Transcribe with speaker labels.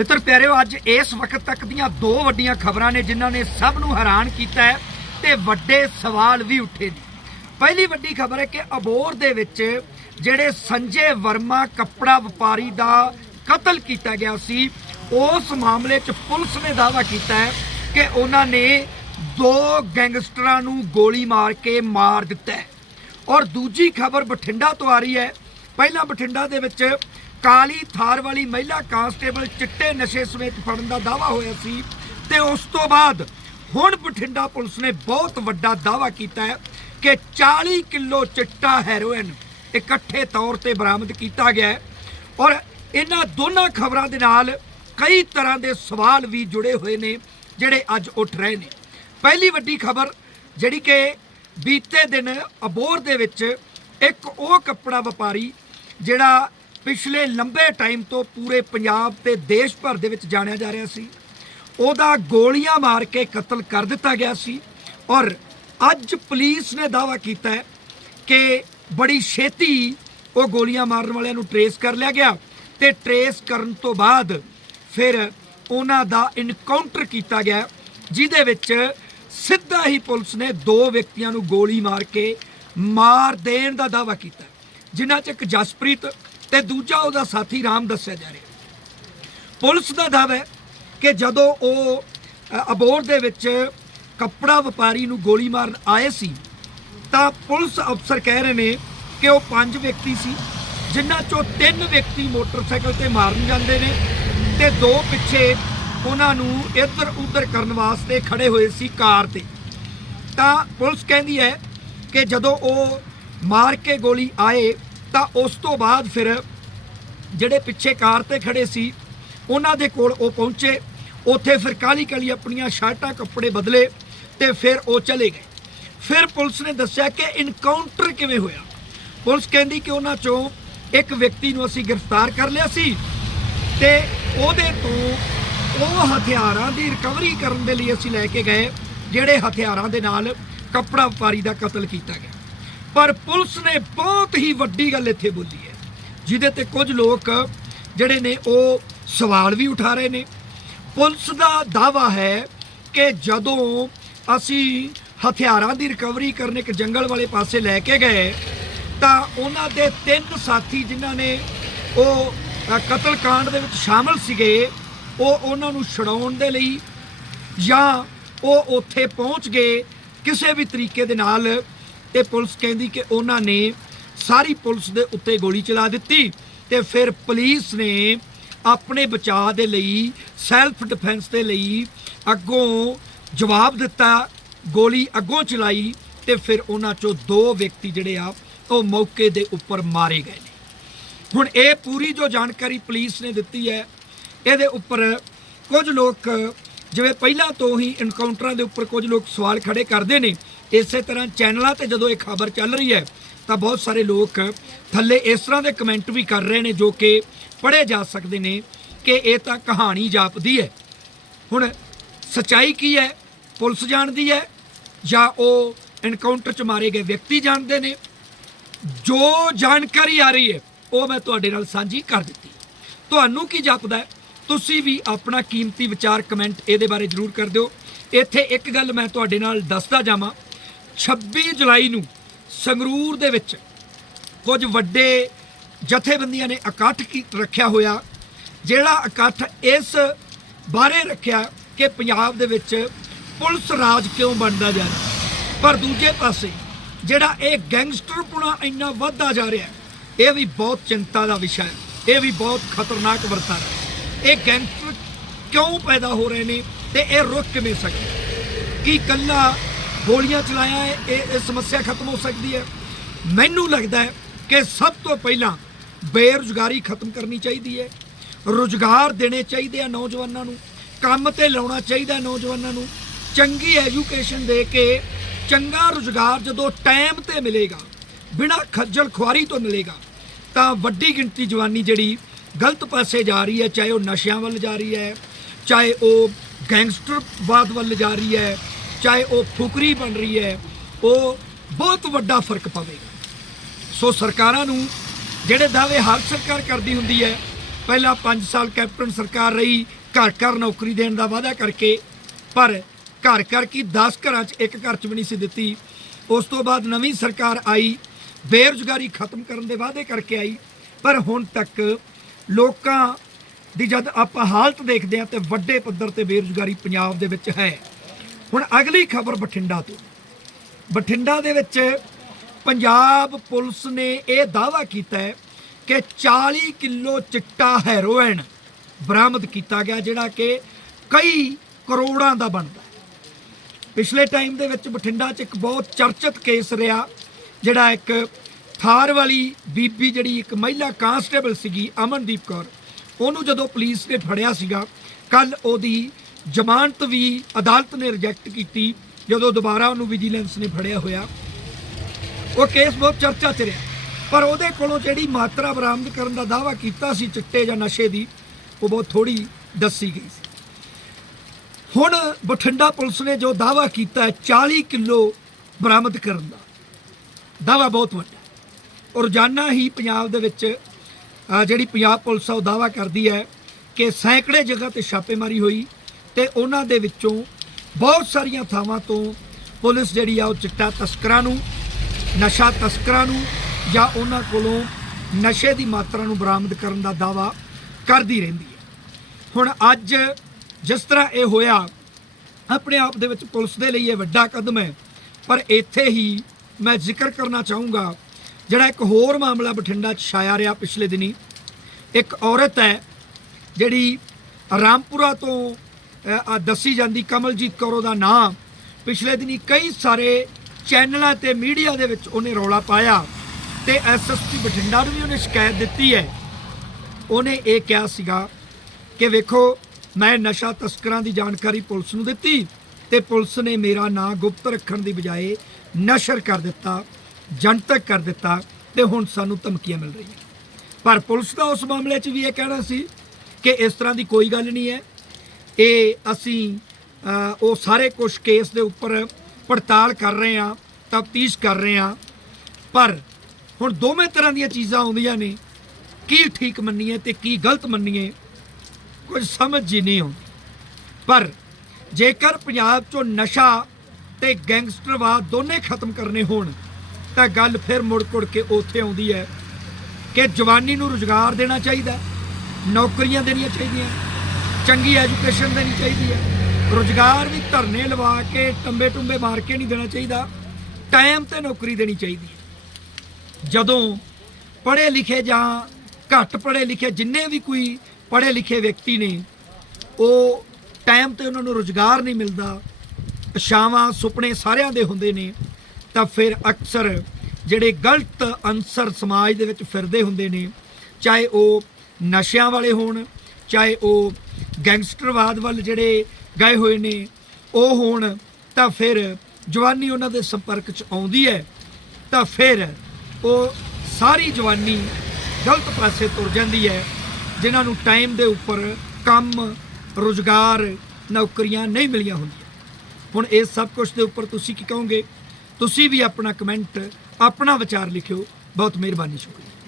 Speaker 1: ਮਿੱਤਰ ਪਿਆਰਿਓ, ਅੱਜ ਇਸ ਵਕਤ ਤੱਕ ਦੀਆਂ ਦੋ ਵੱਡੀਆਂ ਖਬਰਾਂ ਨੇ ਜਿਨ੍ਹਾਂ ਨੇ ਸਭ ਨੂੰ ਹੈਰਾਨ ਕੀਤਾ ਹੈ ਤੇ ਵੱਡੇ ਸਵਾਲ ਵੀ ਉੱਠੇ ਨੇ। ਪਹਿਲੀ ਵੱਡੀ ਖਬਰ ਹੈ ਕਿ ਅਬੋਰ ਦੇ ਵਿੱਚ ਜਿਹੜੇ ਸੰਜੇ ਵਰਮਾ ਕੱਪੜਾ ਵਪਾਰੀ ਦਾ ਕਤਲ ਕੀਤਾ ਗਿਆ ਸੀ, ਉਸ ਮਾਮਲੇ 'ਚ ਪੁਲਿਸ ਨੇ ਦਾਅਵਾ ਕੀਤਾ ਹੈ ਕਿ ਉਹਨਾਂ ਨੇ ਦੋ ਗੈਂਗਸਟਰਾਂ ਨੂੰ ਗੋਲੀ ਮਾਰ ਕੇ ਮਾਰ ਦਿੱਤਾ ਹੈ। ਔਰ ਦੂਜੀ ਖਬਰ ਬਠਿੰਡਾ ਤੋਂ ਆ ਰਹੀ ਹੈ। ਪਹਿਲਾਂ ਬਠਿੰਡਾ ਦੇ ਵਿੱਚ ਕਾਲੀ ਥਾਰ ਵਾਲੀ ਮਹਿਲਾ ਕਾਂਸਟੇਬਲ ਚਿੱਟੇ ਨਸ਼ੇ ਸਮੇਤ ਫੜਨ ਦਾ ਦਾਵਾ ਹੋਇਆ ਸੀ ਤੇ ਉਸ ਤੋਂ ਬਾਅਦ ਹੁਣ ਬਠਿੰਡਾ ਪੁਲਿਸ ਨੇ ਬਹੁਤ ਵੱਡਾ ਦਾਵਾ ਕੀਤਾ ਹੈ ਕਿ 40 ਕਿਲੋ ਚਿੱਟਾ ਹੈਰੋਇਨ ਇਕੱਠੇ ਤੌਰ ਤੇ ਬਰਾਮਦ ਕੀਤਾ ਗਿਆ ਹੈ ਔਰ ਇਹਨਾਂ ਦੋਨਾਂ ਖਬਰਾਂ ਦੇ ਨਾਲ ਕਈ ਤਰ੍ਹਾਂ ਦੇ ਸਵਾਲ ਵੀ ਜੁੜੇ ਹੋਏ ਨੇ ਜਿਹੜੇ ਅੱਜ ਉੱਠ ਰਹੇ ਨੇ। ਪਹਿਲੀ ਵੱਡੀ ਖਬਰ ਜਿਹੜੀ ਕਿ ਬੀਤੇ ਦਿਨ ਅਬੋਰ ਦੇ ਵਿੱਚ ਇੱਕ ਉਹ ਕੱਪੜਾ ਵਪਾਰੀ ਜਿਹੜਾ ਪਿਛਲੇ ਲੰਬੇ ਟਾਈਮ ਤੋਂ ਪੂਰੇ ਪੰਜਾਬ ਤੇ ਦੇਸ਼ ਭਰ ਦੇ ਵਿੱਚ ਜਾਣਿਆ ਜਾ ਰਿਹਾ ਸੀ। ਉਹਦਾ ਗੋਲੀਆਂ ਮਾਰ ਕੇ ਕਤਲ ਕਰ ਦਿੱਤਾ ਗਿਆ ਸੀ ਔਰ ਅੱਜ ਪੁਲਿਸ ਨੇ ਦਾਅਵਾ ਕੀਤਾ ਹੈ ਕਿ ਬੜੀ ਛੇਤੀ ਉਹ ਗੋਲੀਆਂ ਮਾਰਨ ਵਾਲਿਆਂ ਨੂੰ ਟਰੇਸ ਕਰ ਲਿਆ ਗਿਆ ਤੇ ਟਰੇਸ ਕਰਨ ਤੋਂ ਬਾਅਦ ਫਿਰ ਉਹਨਾਂ ਦਾ ਇਨਕਾਊਂਟਰ ਕੀਤਾ ਗਿਆ, ਜਿਹਦੇ ਵਿੱਚ ਸਿੱਧਾ ਹੀ ਪੁਲਿਸ ਨੇ ਦੋ ਵਿਅਕਤੀਆਂ ਨੂੰ ਗੋਲੀ ਮਾਰ ਕੇ ਮਾਰ ਦੇਣ ਦਾ ਦਾਅਵਾ ਕੀਤਾ। ਜਿਨ੍ਹਾਂ 'ਚ ਇੱਕ ਜਸਪ੍ਰੀਤ ਤੇ ਦੂਜਾ ਉਹਦਾ ਸਾਥੀ ਰਾਮ ਦੱਸਿਆ ਜਾ ਰਿਹਾ। ਪੁਲਿਸ ਦਾ ਦਾਅਵਾ ਹੈ ਕਿ ਜਦੋਂ ਉਹ ਅਬੋਰ ਦੇ ਵਿੱਚ ਕੱਪੜਾ ਵਪਾਰੀ ਨੂੰ ਗੋਲੀ ਮਾਰਨ ਆਏ ਸੀ, ਤਾਂ ਪੁਲਿਸ ਅਫਸਰ ਕਹਿ ਰਹੇ ਨੇ ਕਿ ਉਹ ਪੰਜ ਵਿਅਕਤੀ ਸੀ, ਜਿਨ੍ਹਾਂ ਚੋਂ ਤਿੰਨ ਵਿਅਕਤੀ ਮੋਟਰਸਾਈਕਲ ਤੇ ਮਾਰਨ ਜਾਂਦੇ ਨੇ ਤੇ ਦੋ ਪਿੱਛੇ ਉਹਨਾਂ ਨੂੰ ਇੱਧਰ ਉੱਧਰ ਕਰਨ ਵਾਸਤੇ ਖੜੇ ਹੋਏ ਸੀ ਕਾਰ ਤੇ। ਤਾਂ ਪੁਲਿਸ ਕਹਿੰਦੀ ਹੈ ਕਿ ਜਦੋਂ ਉਹ ਮਾਰ ਕੇ ਗੋਲੀ ਆਏ ਤਾਂ ਉਸ ਤੋਂ ਬਾਅਦ ਫਿਰ ਜਿਹੜੇ ਪਿੱਛੇ ਕਾਰ ਤੇ ਖੜੇ ਸੀ, ਉਹਨਾਂ ਦੇ ਕੋਲ ਉਹ ਪਹੁੰਚੇ। ਉੱਥੇ ਫਿਰ ਕਾਲੀ ਕਾਲੀ ਆਪਣੀਆਂ ਸ਼ਰਟਾਂ, ਕੱਪੜੇ ਬਦਲੇ ਤੇ ਫਿਰ ਉਹ ਚਲੇ ਗਏ। ਫਿਰ ਪੁਲਿਸ ਨੇ ਦੱਸਿਆ ਕਿ ਇਨਕਾਊਂਟਰ ਕਿਵੇਂ ਹੋਇਆ? ਪੁਲਿਸ ਕਹਿੰਦੀ ਕਿ ਉਹਨਾਂ ਚੋਂ ਇੱਕ ਵਿਅਕਤੀ ਨੂੰ ਅਸੀਂ ਗ੍ਰਿਫਤਾਰ ਕਰ ਲਿਆ ਸੀ ਤੇ ਉਹਦੇ ਤੋਂ ਉਹ ਹਥਿਆਰਾਂ ਦੀ ਰਿਕਵਰੀ ਕਰਨ ਦੇ ਲਈ ਅਸੀਂ ਲੈ ਕੇ ਗਏ, ਜਿਹੜੇ ਹਥਿਆਰਾਂ ਦੇ ਨਾਲ ਕੱਪੜਾ ਵਪਾਰੀ ਦਾ ਕਤਲ ਕੀਤਾ ਗਿਆ। ਪਰ ਪੁਲਿਸ ਨੇ ਬਹੁਤ ਹੀ ਵੱਡੀ ਗੱਲ ਇੱਥੇ ਬੋਲੀ ਹੈ, ਜਿਹਦੇ ਤੇ ਕੁਝ ਲੋਕ ਜਿਹੜੇ ਨੇ ਉਹ ਸਵਾਲ ਵੀ ਉਠਾ ਰਹੇ ਨੇ। ਪੁਲਿਸ ਦਾ ਦਾਵਾ ਹੈ ਕਿ ਜਦੋਂ ਅਸੀਂ ਹਥਿਆਰਾਂ ਦੀ ਰਿਕਵਰੀ ਕਰਨ ਇੱਕ ਜੰਗਲ ਵਾਲੇ ਪਾਸੇ ਲੈ ਕੇ ਗਏ, ਤਾਂ ਉਹਨਾਂ ਦੇ ਤਿੰਨ ਸਾਥੀ ਜਿਨ੍ਹਾਂ ਨੇ ਉਹ ਕਤਲ ਕਾਂਡ ਦੇ ਵਿੱਚ ਸ਼ਾਮਲ ਸੀਗੇ, ਉਹ ਉਹਨਾਂ ਨੂੰ ਛਡਾਉਣ ਦੇ ਲਈ ਜਾਂ ਉਹ ਉੱਥੇ ਪਹੁੰਚ ਗਏ ਕਿਸੇ ਵੀ ਤਰੀਕੇ ਦੇ ਨਾਲ ਤੇ ਪੁਲਿਸ ਕਹਿੰਦੀ ਕਿ ਉਹਨਾਂ ਨੇ ਸਾਰੀ ਪੁਲਿਸ ਦੇ ਉੱਤੇ ਗੋਲੀ ਚਲਾ ਦਿੱਤੀ ਤੇ ਫਿਰ ਪੁਲਿਸ ਨੇ ਆਪਣੇ ਬਚਾਅ ਦੇ ਲਈ ਸੈਲਫ ਡਿਫੈਂਸ ਦੇ ਲਈ ਅੱਗੋਂ ਜਵਾਬ ਦਿੱਤਾ, ਗੋਲੀ ਅੱਗੋਂ ਚਲਾਈ ਤੇ ਫਿਰ ਉਹਨਾਂ ਚੋਂ ਦੋ ਵਿਅਕਤੀ ਜਿਹੜੇ ਆ, ਉਹ ਮੌਕੇ ਦੇ ਉੱਪਰ ਮਾਰੇ ਗਏ ਨੇ। ਹੁਣ ਇਹ ਪੂਰੀ ਜੋ ਜਾਣਕਾਰੀ ਪੁਲਿਸ ਨੇ ਦਿੱਤੀ ਹੈ, ਇਹਦੇ ਉੱਪਰ ਕੁਝ ਲੋਕ, ਜਿਵੇਂ ਪਹਿਲਾਂ ਤੋਂ ਹੀ ਇਨਕਾਊਂਟਰਾਂ ਦੇ ਉੱਪਰ ਕੁਝ ਲੋਕ ਸਵਾਲ ਖੜੇ ਕਰਦੇ ਨੇ ਇਸੇ ਤਰ੍ਹਾਂ ਚੈਨਲਾਂ ਤੇ ਜਦੋਂ ਇਹ ਖਬਰ ਚੱਲ ਰਹੀ ਹੈ, ਤਾਂ ਬਹੁਤ ਸਾਰੇ ਲੋਕ ਥੱਲੇ ਇਸ ਤਰ੍ਹਾਂ ਦੇ ਕਮੈਂਟ ਵੀ ਕਰ ਰਹੇ ਨੇ ਜੋ ਕਿ ਪੜ੍ਹੇ ਜਾ ਸਕਦੇ ਨੇ ਕਿ ਇਹ ਤਾਂ ਕਹਾਣੀ ਜਾਪਦੀ ਹੈ। ਹੁਣ ਸਚਾਈ ਕੀ ਹੈ? ਪੁਲਿਸ ਜਾਣਦੀ ਹੈ ਜਾਂ ਉਹ ਐਨਕਾਊਂਟਰ 'ਚ ਮਾਰੇ ਗਏ ਵਿਅਕਤੀ ਜਾਣਦੇ ਨੇ? ਜੋ ਜਾਣਕਾਰੀ ਆ ਰਹੀ ਹੈ, ਉਹ ਮੈਂ ਤੁਹਾਡੇ ਨਾਲ ਸਾਂਝੀ ਕਰ ਦਿੱਤੀ। ਤੁਹਾਨੂੰ ਕੀ ਜਾਪਦਾ ਤੁਸੀਂ ਵੀ ਆਪਣਾ ਕੀਮਤੀ ਵਿਚਾਰ ਕਮੈਂਟ ਇਹਦੇ ਬਾਰੇ ਜ਼ਰੂਰ ਕਰ ਦਿਓ। ਇੱਥੇ ਇੱਕ ਗੱਲ ਮੈਂ ਤੁਹਾਡੇ ਨਾਲ ਦੱਸਦਾ ਜਾਵਾਂ। 26 ਜੁਲਾਈ ਨੂੰ ਸੰਗਰੂਰ ਦੇ ਵਿੱਚ ਕੁਝ ਵੱਡੇ ਜਥੇਬੰਦੀਆਂ ਨੇ ਇਕੱਠ ਕੀ, ਰੱਖਿਆ ਹੋਇਆ, ਜਿਹੜਾ ਇਕੱਠ ਇਸ ਬਾਰੇ ਰੱਖਿਆ ਕਿ ਪੰਜਾਬ ਦੇ ਵਿੱਚ ਪੁਲਿਸ ਰਾਜ ਕਿਉਂ ਬਣਦਾ ਜਾ ਰਿਹਾ। ਪਰ ਦੂਜੇ ਪਾਸੇ ਜਿਹੜਾ ਇਹ ਗੈਂਗਸਟਰਪੁਣਾ ਇੰਨਾ ਵੱਧਦਾ ਜਾ ਰਿਹਾ, ਇਹ ਵੀ ਬਹੁਤ ਚਿੰਤਾ ਦਾ ਵਿਸ਼ਾ ਹੈ, ਇਹ ਵੀ ਬਹੁਤ ਖਤਰਨਾਕ ਵਰਤਾਰਾ ਹੈ। ਇਹ ਗੈਂਗਸਟਰ ਕਿਉਂ ਪੈਦਾ ਹੋ ਰਹੇ ਨੇ ਤੇ ਇਹ ਰੁਕ ਕਿਵੇਂ ਸਕਦੇ ਕੀ ਕੱਲਾ ਗੋਲੀਆਂ ਚਲਾਇਆ ਹੈ, ਇਹ ਇਹ ਸਮੱਸਿਆ ਖਤਮ ਹੋ ਸਕਦੀ ਹੈ। ਮੈਨੂੰ ਲੱਗਦਾ ਹੈ ਕਿ ਸਭ ਤੋਂ ਪਹਿਲਾਂ ਬੇਰੁਜ਼ਗਾਰੀ ਖਤਮ ਕਰਨੀ ਚਾਹੀਦੀ ਹੈ। ਰੁਜ਼ਗਾਰ ਦੇਣੇ ਚਾਹੀਦੇ ਆ ਨੌਜਵਾਨਾਂ ਨੂੰ, ਕੰਮ ਤੇ ਲਾਉਣਾ ਚਾਹੀਦਾ ਨੌਜਵਾਨਾਂ ਨੂੰ। ਚੰਗੀ ਐਜੂਕੇਸ਼ਨ ਦੇ ਕੇ ਚੰਗਾ ਰੁਜ਼ਗਾਰ ਜਦੋਂ ਟਾਈਮ ਤੇ ਮਿਲੇਗਾ, ਬਿਨਾਂ ਖੱਜਲ ਖੁਆਰੀ ਤੋਂ ਮਿਲੇਗਾ, ਤਾਂ ਵੱਡੀ ਗਿਣਤੀ ਜਵਾਨੀ ਜਿਹੜੀ ਗਲਤ ਪਾਸੇ ਜਾ ਰਹੀ ਹੈ, ਚਾਹੇ ਉਹ ਨਸ਼ਿਆਂ ਵੱਲ ਜਾ ਰਹੀ ਹੈ, ਚਾਹੇ ਉਹ ਗੈਂਗਸਟਰਵਾਦ ਵੱਲ ਜਾ ਰਹੀ ਹੈ ਚਾਹੇ ਉਹ ਫੁਕਰੀ ਬਣ ਰਹੀ ਹੈ, ਉਹ ਬਹੁਤ ਵੱਡਾ ਫ਼ਰਕ ਪਵੇਗਾ। ਸੋ ਸਰਕਾਰਾਂ ਨੂੰ ਜਿਹੜੇ ਦਾਅਵੇ ਹਰ ਸਰਕਾਰ ਕਰਦੀ ਹੁੰਦੀ ਹੈ, ਪਹਿਲਾਂ 5 ਸਾਲ ਕੈਪਟਨ ਸਰਕਾਰ ਰਹੀ, ਘਰ ਘਰ ਨੌਕਰੀ ਦੇਣ ਦਾ ਵਾਅਦਾ ਕਰਕੇ, ਪਰ ਘਰ ਘਰ ਕੀ 10 ਘਰਾਂ 'ਚ ਇੱਕ ਘਰ 'ਚ ਵੀ ਨਹੀਂ ਸੀ ਦਿੱਤੀ। ਉਸ ਤੋਂ ਬਾਅਦ ਨਵੀਂ ਸਰਕਾਰ ਆਈ, ਬੇਰੁਜ਼ਗਾਰੀ ਖਤਮ ਕਰਨ ਦੇ ਵਾਅਦੇ ਕਰਕੇ ਆਈ, ਪਰ ਹੁਣ ਤੱਕ ਲੋਕਾਂ ਦੀ ਜਦ ਆਪਾਂ ਹਾਲਤ ਦੇਖਦੇ ਹਾਂ ਤੇ ਵੱਡੇ ਪੱਧਰ ਤੇ ਬੇਰੁਜ਼ਗਾਰੀ ਪੰਜਾਬ ਦੇ ਵਿੱਚ ਹੈ। ਹੁਣ ਅਗਲੀ ਖਬਰ ਬਠਿੰਡਾ ਤੋਂ। ਬਠਿੰਡਾ ਦੇ ਵਿੱਚ ਪੰਜਾਬ ਪੁਲਿਸ ਨੇ ਇਹ ਦਾਅਵਾ ਕੀਤਾ ਹੈ ਕਿ 40 ਕਿਲੋ ਚਿੱਟਾ ਹੈਰੋਇਨ ਬਰਾਮਦ ਕੀਤਾ ਗਿਆ, ਜਿਹੜਾ ਕਿ ਕਈ ਕਰੋੜਾਂ ਦਾ ਬਣਦਾ ਪਿਛਲੇ ਟਾਈਮ ਦੇ ਵਿੱਚ ਬਠਿੰਡਾ 'ਚ ਇੱਕ ਬਹੁਤ ਚਰਚਿਤ ਕੇਸ ਰਿਹਾ, ਜਿਹੜਾ ਇੱਕ ਥਾਰ ਵਾਲੀ ਬੀਬੀ ਜਿਹੜੀ ਇੱਕ ਮਹਿਲਾ ਕਾਂਸਟੇਬਲ ਸੀਗੀ, ਅਮਨਦੀਪ ਕੌਰ, ਉਹਨੂੰ ਜਦੋਂ ਪੁਲਿਸ ਨੇ ਫੜਿਆ ਸੀਗਾ ਕੱਲ ਉਹਦੀ ਜ਼ਮਾਨਤ ਵੀ, ਅਦਾਲਤ ਨੇ ਰਿਜੈਕਟ ਕੀਤੀ ਜਦੋਂ ਦੁਬਾਰਾ ਉਹਨੂੰ ਵਿਜੀਲੈਂਸ ਨੇ ਫੜਿਆ ਹੋਇਆ। ਉਹ ਕੇਸ ਬਹੁਤ ਚਰਚਾ 'ਚ ਰਿਹਾ। ਪਰ ਉਹਦੇ ਕੋਲੋਂ ਜਿਹੜੀ ਮਾਤਰਾ ਬਰਾਮਦ ਕਰਨ ਦਾ ਦਾਅਵਾ ਕੀਤਾ ਸੀ ਚਿੱਟੇ ਜਾਂ ਨਸ਼ੇ ਦੀ, ਉਹ ਬਹੁਤ ਥੋੜੀ ਦੱਸੀ ਗਈ ਸੀ। ਹੁਣ ਬਠਿੰਡਾ ਪੁਲਿਸ ਨੇ ਜੋ ਦਾਅਵਾ ਕੀਤਾ ਹੈ 40 ਕਿਲੋ ਬਰਾਮਦ ਕਰਨ ਦਾ, ਦਾਅਵਾ ਬਹੁਤ ਵੱਡਾ ਔਰ ਰੋਜ਼ਾਨਾ ਹੀ ਪੰਜਾਬ ਦੇ ਵਿੱਚ ਜਿਹੜੀ ਪੰਜਾਬ ਪੁਲਿਸ ਆ, ਉਹ ਦਾਅਵਾ ਕਰਦੀ ਹੈ ਕਿ ਸੈਂਕੜੇ ਜਗ੍ਹਾ ਤੇ ਛਾਪੇਮਾਰੀ ਹੋਈ। ਤੇ ਉਹਨਾਂ ਦੇ ਵਿੱਚੋਂ ਬਹੁਤ ਸਾਰੀਆਂ ਥਾਵਾਂ ਤੋਂ ਪੁਲਿਸ ਜਿਹੜੀ ਆ ਉਹ ਚਿੱਟਾ ਤਸਕਰਾਂ ਨੂੰ, ਨਸ਼ਾ ਤਸਕਰਾਂ ਨੂੰ ਜਾਂ ਉਹਨਾਂ ਕੋਲੋਂ ਨਸ਼ੇ ਦੀ ਮਾਤਰਾ ਨੂੰ ਬਰਾਮਦ ਕਰਨ ਦਾ ਦਾਅਵਾ ਕਰਦੀ ਰਹਿੰਦੀ ਹੈ। ਹੁਣ ਅੱਜ ਜਿਸ ਤਰ੍ਹਾਂ ਇਹ ਹੋਇਆ, ਆਪਣੇ ਆਪ ਦੇ ਵਿੱਚ ਪੁਲਿਸ ਦੇ ਲਈ ਇਹ ਵੱਡਾ ਕਦਮ ਹੈ, ਪਰ ਇੱਥੇ ਹੀ ਮੈਂ ਜ਼ਿਕਰ ਕਰਨਾ ਚਾਹੂੰਗਾ, ਜਿਹੜਾ ਇੱਕ ਹੋਰ ਮਾਮਲਾ ਬਠਿੰਡਾ 'ਚ ਛਾਇਆ ਰਿਹਾ ਪਿਛਲੇ ਦਿਨੀ। ਇੱਕ ਔਰਤ ਹੈ ਜਿਹੜੀ ਰਾਮਪੁਰਾ ਤੋਂ ਦੱਸੀ ਜਾਂਦੀ ਕਮਲਜੀਤ ਕੌਰ ਉਹਦਾ ਨਾਮ। ਪਿਛਲੇ ਦਿਨੀ ਕਈ ਸਾਰੇ ਚੈਨਲਾਂ ਤੇ ਮੀਡੀਆ ਦੇ ਵਿੱਚ ਉਹਨੇ ਰੌਲਾ ਪਾਇਆ ਤੇ ਐਸਐਸਪੀ ਬਠਿੰਡਾ ਨੂੰ ਵੀ ਉਹਨੇ ਸ਼ਿਕਾਇਤ ਦਿੱਤੀ ਹੈ। ਉਹਨੇ ਇਹ ਕਿਹਾ ਸੀਗਾ ਕਿ ਵੇਖੋ, ਮੈਂ ਨਸ਼ਾ ਤਸਕਰਾਂ ਦੀ ਜਾਣਕਾਰੀ ਪੁਲਿਸ ਨੂੰ ਦਿੱਤੀ ਤੇ ਪੁਲਿਸ ਨੇ ਮੇਰਾ ਨਾਂ ਗੁਪਤ ਰੱਖਣ ਦੀ ਬਜਾਏ ਨਸ਼ਰ ਕਰ ਦਿੱਤਾ, ਜਨਤਕ ਕਰ ਦਿੱਤਾ ਤੇ ਹੁਣ ਸਾਨੂੰ ਧਮਕੀਆਂ ਮਿਲ ਰਹੀਆਂ। ਪਰ ਪੁਲਿਸ ਦਾ ਉਸ ਮਾਮਲੇ 'ਚ ਵੀ ਇਹ ਕਹਿਣਾ ਸੀ ਕਿ ਇਸ ਤਰ੍ਹਾਂ ਦੀ ਕੋਈ ਗੱਲ ਨਹੀਂ ਹੈ। ਇਹ ਅਸੀਂ ਉਹ ਸਾਰੇ ਕੁਝ ਕੇਸ ਦੇ ਉੱਪਰ ਪੜਤਾਲ ਕਰ ਰਹੇ ਹਾਂ, ਤਫਤੀਸ਼ ਕਰ ਰਹੇ ਹਾਂ। ਪਰ ਹੁਣ ਦੋਵੇਂ ਤਰ੍ਹਾਂ ਦੀਆਂ ਚੀਜ਼ਾਂ ਆਉਂਦੀਆਂ ਨੇ। ਕੀ ਠੀਕ ਮੰਨੀਏ ਤੇ ਕੀ ਗਲਤ ਮੰਨੀਏ, ਕੁਝ ਸਮਝ ਹੀ ਨਹੀਂ ਆਉਂਦੀ। ਪਰ ਜੇਕਰ ਪੰਜਾਬ 'ਚੋਂ ਨਸ਼ਾ ਤੇ ਗੈਂਗਸਟਰਵਾਦ ਦੋਨੇ ਖਤਮ ਕਰਨੇ ਹੋਣ, ਤਾਂ ਗੱਲ ਫਿਰ ਮੁੜ ਕੁੜ ਕੇ ਉੱਥੇ ਆਉਂਦੀ ਹੈ ਕਿ ਜਵਾਨੀ ਨੂੰ ਰੁਜ਼ਗਾਰ ਦੇਣਾ ਚਾਹੀਦਾ, ਨੌਕਰੀਆਂ ਦੇਣੀਆਂ ਚਾਹੀਦੀਆਂ। ਚੰਗੀ ਐਜੂਕੇਸ਼ਨ ਦੇਣੀ ਚਾਹੀਦੀ ਹੈ। ਰੁਜ਼ਗਾਰ ਵੀ ਧਰਨੇ ਲਵਾ ਕੇ ਟੰਬੇ ਟੁੰਬੇ ਮਾਰ ਕੇ ਨਹੀਂ ਦੇਣਾ ਚਾਹੀਦਾ। ਟਾਈਮ ਤੇ ਨੌਕਰੀ ਦੇਣੀ ਚਾਹੀਦੀ ਹੈ। ਜਦੋਂ ਪੜ੍ਹੇ ਲਿਖੇ ਜਾਂ ਘੱਟ ਪੜ੍ਹੇ ਲਿਖੇ ਜਿੰਨੇ ਵੀ ਕੋਈ ਪੜ੍ਹੇ ਲਿਖੇ ਵਿਅਕਤੀ ਨੇ, ਉਹ ਟਾਈਮ ਤੇ ਉਹਨਾਂ ਨੂੰ ਰੁਜ਼ਗਾਰ ਨਹੀਂ ਮਿਲਦਾ, ਇਛਾਵਾਂ, ਸੁਪਨੇ ਸਾਰਿਆਂ ਦੇ ਹੁੰਦੇ ਨੇ, ਤਾਂ ਫਿਰ ਅਕਸਰ ਜਿਹੜੇ ਗਲਤ ਅੰਸਰ ਸਮਾਜ ਦੇ ਵਿੱਚ ਫਿਰਦੇ ਹੁੰਦੇ ਨੇ, ਚਾਹੇ ਉਹ ਨਸ਼ਿਆਂ ਵਾਲੇ ਹੋਣ, ਚਾਹੇ ਉਹ ਗੈਂਗਸਟਰਵਾਦ ਵੱਲ ਜਿਹੜੇ ਗਏ ਹੋਏ ਨੇ, ਉਹ ਹੋਣ ਤਾਂ ਫਿਰ ਜਵਾਨੀ ਉਹਨਾਂ ਦੇ ਸੰਪਰਕ 'ਚ ਆਉਂਦੀ ਹੈ, ਤਾਂ ਫਿਰ ਉਹ ਸਾਰੀ ਜਵਾਨੀ ਗਲਤ ਪਾਸੇ ਤੁਰ ਜਾਂਦੀ ਹੈ, ਜਿਨ੍ਹਾਂ ਨੂੰ ਟਾਈਮ ਦੇ ਉੱਪਰ ਕੰਮ, ਰੁਜ਼ਗਾਰ, ਨੌਕਰੀਆਂ ਨਹੀਂ ਮਿਲੀਆਂ ਹੁੰਦੀਆਂ। ਹੁਣ ਇਸ ਸਭ ਕੁਝ ਦੇ ਉੱਪਰ ਤੁਸੀਂ ਕੀ ਕਹੋਗੇ? ਤੁਸੀਂ ਵੀ ਆਪਣਾ ਕਮੈਂਟ ਆਪਣਾ ਵਿਚਾਰ ਲਿਖਿਓ। ਬਹੁਤ ਮਿਹਰਬਾਨੀ, ਸ਼ੁਕਰੀਆ।